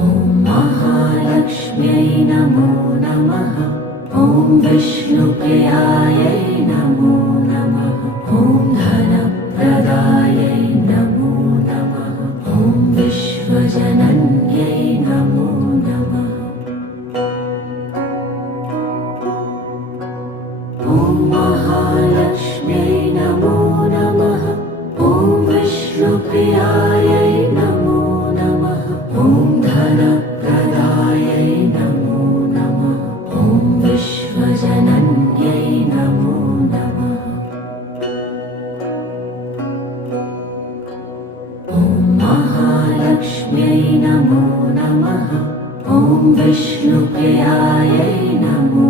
ॐ महालक्ष्म्यै नमो नमः। ॐ विष्णुप्रियायै नमो नमः। ॐ धनप्रदायै नमो नमः। ॐ विश्वजनन्यै नमो नमः। ॐ महालक्ष्म्यै नमो नमः। ॐ विष्णुप्रियायै नमो नमः। ॐ धनप्रदायै नमो नमः। ॐ विश्वजनन्यै नमो नमः। ॐ महालक्ष्म्यै नमो नमः। ॐ विष्णुप्रियायै नमो